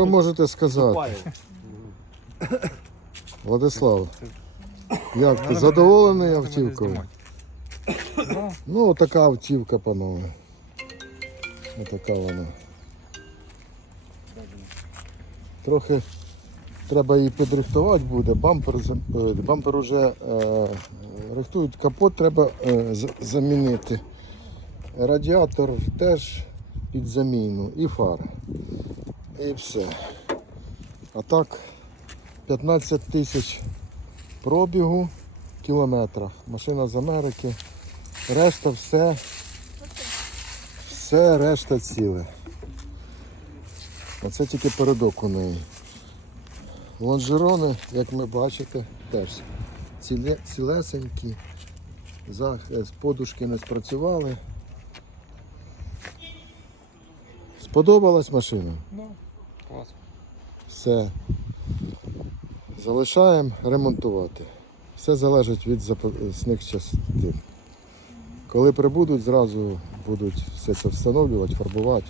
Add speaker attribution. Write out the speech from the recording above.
Speaker 1: Що можете сказати? Владислав, як ти задоволений автівкою? Ну, така автівка, панове. Отака вона. Трохи треба її підрихтувати буде. Бампер, е, бампер вже е, рихтують, капот треба е, замінити. Радіатор теж під заміну і фара. І все. А так 15 тисяч пробігу кілометра. Машина з Америки. Решта все. Все решта ціле. Оце тільки передок у неї. Лонжерони, як ми бачите, теж ціле, цілесенькі. Захист, подушки не спрацювали. Сподобалась машина?
Speaker 2: Ну, клас.
Speaker 1: Все. Залишаємо ремонтувати. Все залежить від запасних частин. Коли прибудуть, зразу будуть все це встановлювати, фарбувати.